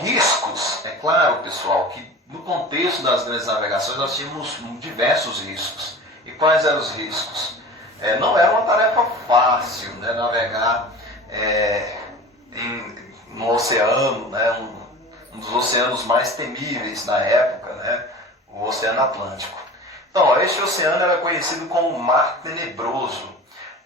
Riscos, é claro, pessoal, que no contexto das grandes navegações nós tínhamos diversos riscos. E quais eram os riscos? Não era uma tarefa fácil, né, navegar no oceano, né, um dos oceanos mais temíveis na época, né, o Oceano Atlântico. Então, este oceano era conhecido como Mar Tenebroso,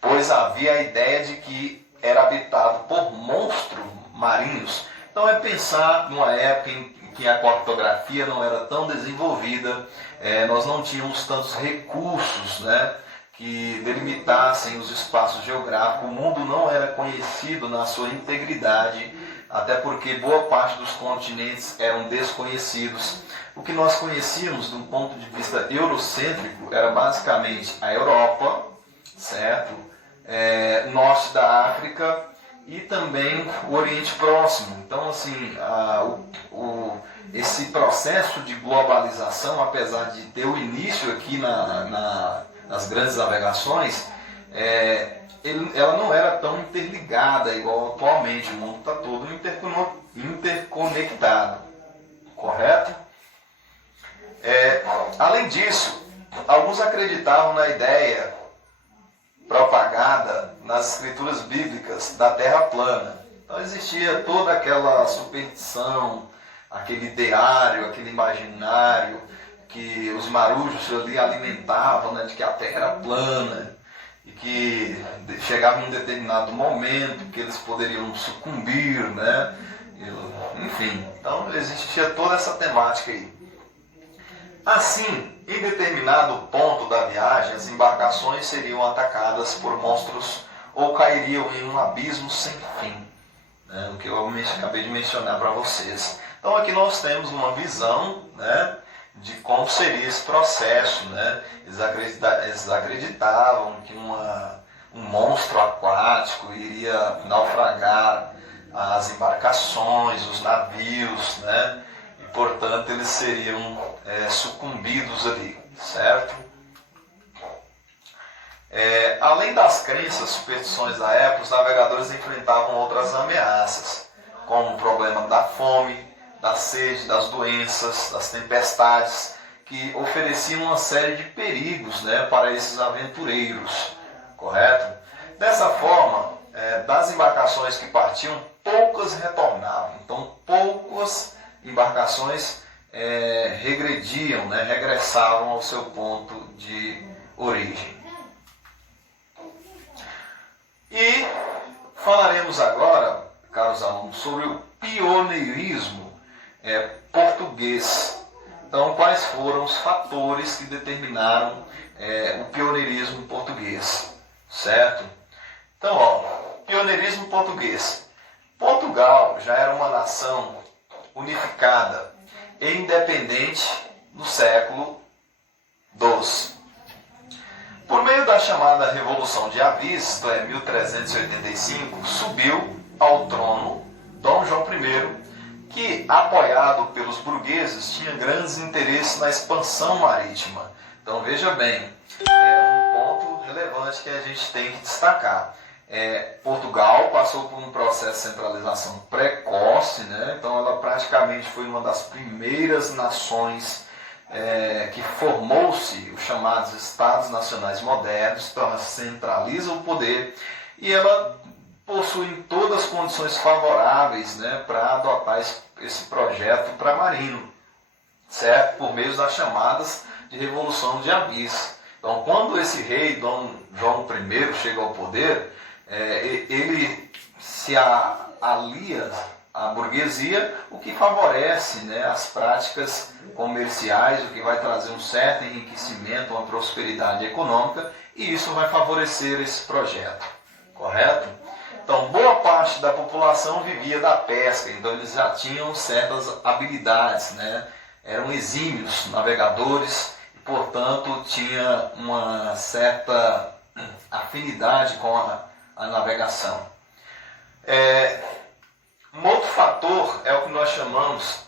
pois havia a ideia de que era habitado por monstros marinhos. Então é pensar numa época em que a cartografia não era tão desenvolvida, nós não tínhamos tantos recursos, né, que delimitassem os espaços geográficos, o mundo não era conhecido na sua integridade, até porque boa parte dos continentes eram desconhecidos. O que nós conhecíamos, de um ponto de vista eurocêntrico, era basicamente a Europa, certo? Norte da África e também o Oriente Próximo. Então, assim, esse processo de globalização, apesar de ter o início aqui nas grandes navegações, ela não era tão interligada igual atualmente. O mundo está todo interconectado, correto? Além disso, alguns acreditavam na ideia propagada nas escrituras bíblicas da Terra plana. Então existia toda aquela superstição, aquele ideário, aquele imaginário que os marujos ali alimentavam, né, de que a Terra era plana e que chegava um determinado momento que eles poderiam sucumbir, né? Enfim, então existia toda essa temática aí. Assim, em determinado ponto da viagem, as embarcações seriam atacadas por monstros ou cairiam em um abismo sem fim, né, o que eu acabei de mencionar para vocês. Então aqui nós temos uma visão, né, de como seria esse processo, né? Eles acreditavam que um monstro aquático iria naufragar as embarcações, os navios, né? E portanto eles seriam sucumbidos ali, certo? Além das crenças, superstições da época, os navegadores enfrentavam outras ameaças, como o problema da fome, da sede, das doenças, das tempestades, que ofereciam uma série de perigos, né, para esses aventureiros, correto? Dessa forma, das embarcações que partiam, poucas retornavam. Então, poucas embarcações regrediam, né, regressavam ao seu ponto de origem. E falaremos agora, caros alunos, sobre o pioneirismo português. Então, quais foram os fatores que determinaram o pioneirismo português, certo? Então, pioneirismo português. Portugal já era uma nação unificada e independente no século XII. Por meio da chamada Revolução de Avis, isto é, 1385, subiu ao trono Dom João I, que, apoiado pelos burgueses, tinha grandes interesses na expansão marítima. Então, veja bem, um ponto relevante que a gente tem que destacar. Portugal passou por um processo de centralização precoce, né? Então ela praticamente foi uma das primeiras nações que formou-se os chamados Estados Nacionais Modernos. Então ela centraliza o poder e ela possui todas as condições favoráveis, né, para adotar esse projeto ultramarino, certo? Por meio das chamadas de Revolução de Avis. Então, quando esse rei, Dom João I, chega ao poder, ele se alia à burguesia, o que favorece, né, as práticas comerciais, o que vai trazer um certo enriquecimento, uma prosperidade econômica, e isso vai favorecer esse projeto, correto? Então, boa parte da população vivia da pesca, então eles já tinham certas habilidades, né? Eram exímios navegadores e, portanto, tinha uma certa afinidade com a navegação. Um outro fator é o que nós chamamos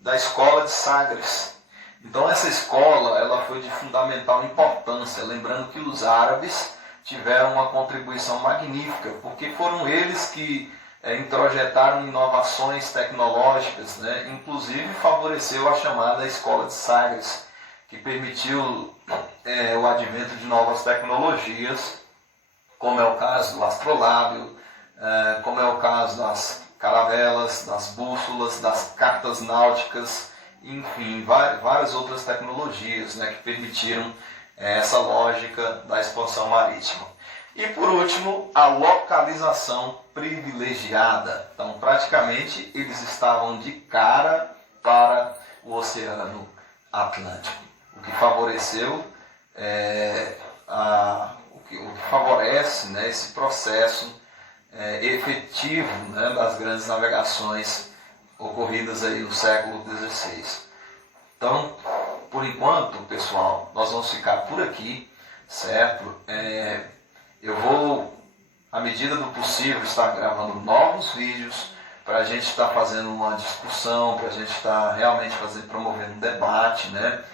da escola de Sagres. Então, essa escola ela foi de fundamental importância, lembrando que os árabes tiveram uma contribuição magnífica, porque foram eles que introjetaram inovações tecnológicas, né? Inclusive favoreceu a chamada Escola de Sagres, que permitiu o advento de novas tecnologias, como é o caso do astrolábio, como é o caso das caravelas, das bússolas, das cartas náuticas, enfim, várias outras tecnologias, né, que permitiram essa lógica da expansão marítima. E por último, a localização privilegiada. Então, praticamente, eles estavam de cara para o Oceano Atlântico, o que favoreceu, o que favorece, né, esse processo efetivo, né, das grandes navegações ocorridas aí no século XVI. Então, por enquanto, pessoal, nós vamos ficar por aqui, certo? Eu vou, à medida do possível, estar gravando novos vídeos para a gente estar fazendo uma discussão, para a gente estar realmente promovendo um debate, né?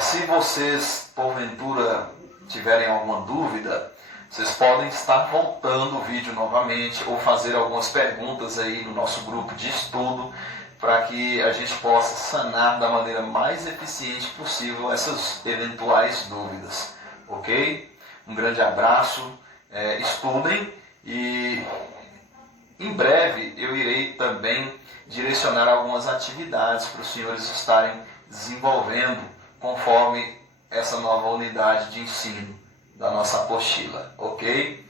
Se vocês, porventura, tiverem alguma dúvida, vocês podem estar voltando o vídeo novamente ou fazer algumas perguntas aí no nosso grupo de estudo para que a gente possa sanar da maneira mais eficiente possível essas eventuais dúvidas, ok? Um grande abraço, estudem e em breve eu irei também direcionar algumas atividades para os senhores estarem desenvolvendo conforme essa nova unidade de ensino da nossa apostila, ok?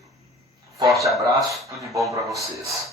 Forte abraço, tudo de bom para vocês.